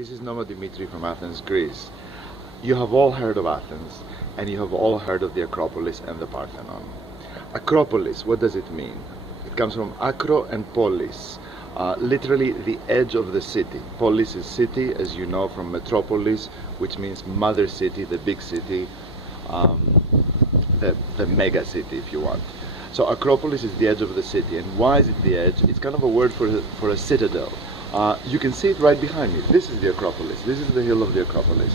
This is Noma Dimitri from Athens, Greece. You have all heard of Athens, and you have all heard of the Acropolis and the Parthenon. Acropolis, what does it mean? It comes from acro and polis, literally the edge of the city. Polis is city, as you know from metropolis, which means mother city, the big city, the mega city, if you want. So Acropolis is the edge of the city. And why is it the edge? It's kind of a word for a citadel. You can see it right behind me. This is the Acropolis. This is the hill of the Acropolis.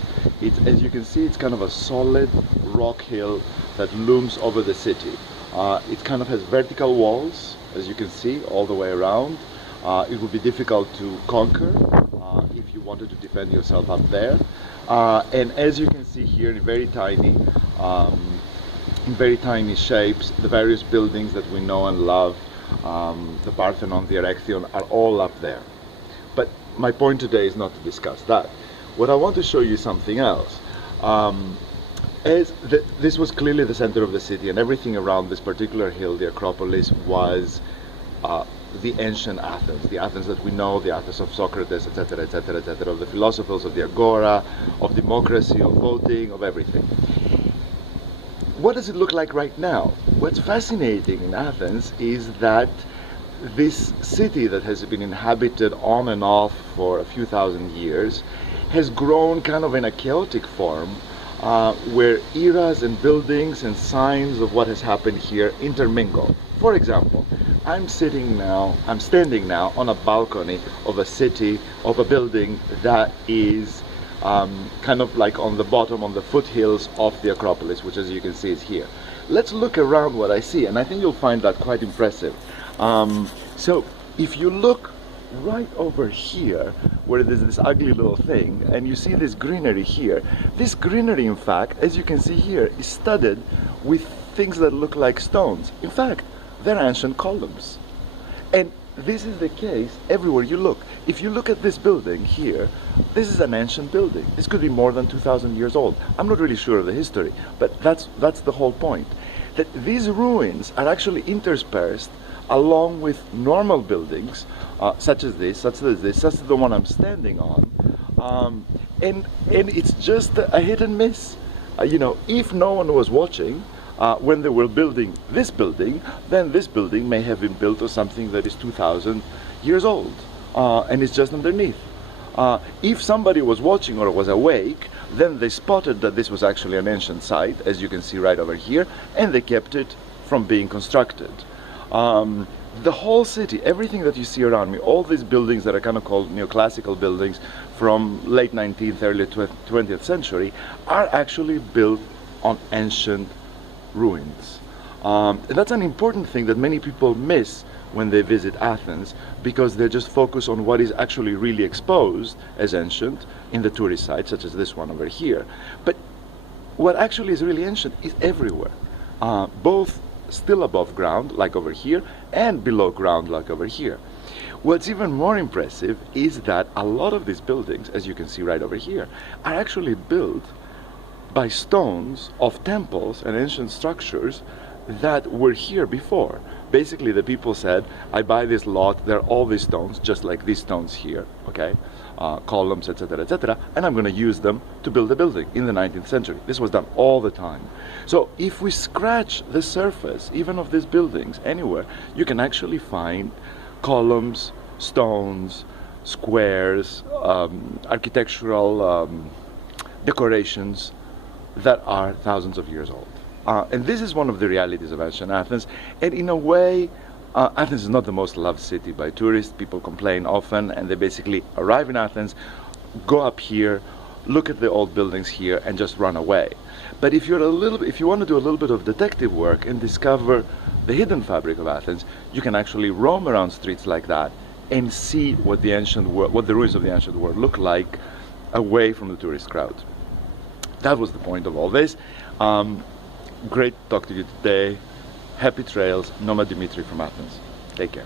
As you can see, it's kind of a solid rock hill that looms over the city. It kind of has vertical walls, as you can see, all the way around. It would be difficult to conquer if you wanted to defend yourself up there. And as you can see here, in very tiny shapes, the various buildings that we know and love, the Parthenon, the Erechtheion, are all up there. But my point today is not to discuss that. What I want to show you something else. This was clearly the center of the city, and everything around this particular hill, the Acropolis, was the ancient Athens, the Athens that we know, the Athens of Socrates, etc., etc., etc., of the philosophers, of the agora, of democracy, of voting, of everything. What does it look like right now? What's fascinating in Athens is that this city that has been inhabited on and off for a few thousand years has grown kind of in a chaotic form, where eras and buildings and signs of what has happened here intermingle. For example, I'm standing now on a balcony of a city, of a building that is kind of like on the bottom, on the foothills of the Acropolis, which, as you can see, is here. Let's look around what I see, and I think you'll find that quite impressive. So if you look right over here, where there's this ugly little thing, and you see this greenery here, this greenery, in fact, as you can see here, is studded with things that look like stones. In fact, they're ancient columns. And this is the case everywhere you look. If you look at this building here, this is an ancient building. This could be more than 2,000 years old. I'm not really sure of the history, but that's the whole point. That these ruins are actually interspersed along with normal buildings, such as this, such as the one I'm standing on, and it's just a hit and miss. If no one was watching when they were building this building, then this building may have been built of something that is 2,000 years old, and it's just underneath. If somebody was watching or was awake, then they spotted that this was actually an ancient site, as you can see right over here, and they kept it from being constructed. The whole city, everything that you see around me, all these buildings that are kind of called neoclassical buildings from late 19th, early 20th century, are actually built on ancient ruins. And that's an important thing that many people miss when they visit Athens, because they just focus on what is actually really exposed as ancient in the tourist sites, such as this one over here. But what actually is really ancient is everywhere, both still above ground, like over here, and below ground, like over here. What's even more impressive is that a lot of these buildings, as you can see right over here, are actually built by stones of temples and ancient structures that were here before. Basically, the people said, I buy this lot, there are all these stones, just like these stones here, okay, columns, etc., and I'm going to use them to build a building in the 19th century. This was done all the time. So if we scratch the surface, even of these buildings, anywhere, you can actually find columns, stones, squares, architectural decorations that are thousands of years old. And this is one of the realities of ancient Athens. And in a way, Athens is not the most loved city by tourists. People complain often, and they basically arrive in Athens, go up here, look at the old buildings here, and just run away. But if you want to do a little bit of detective work and discover the hidden fabric of Athens, you can actually roam around streets like that and see what the ruins of the ancient world look like away from the tourist crowd. That was the point of all this. Great to talk to you today. Happy trails. Noma Dimitri from Athens. Take care.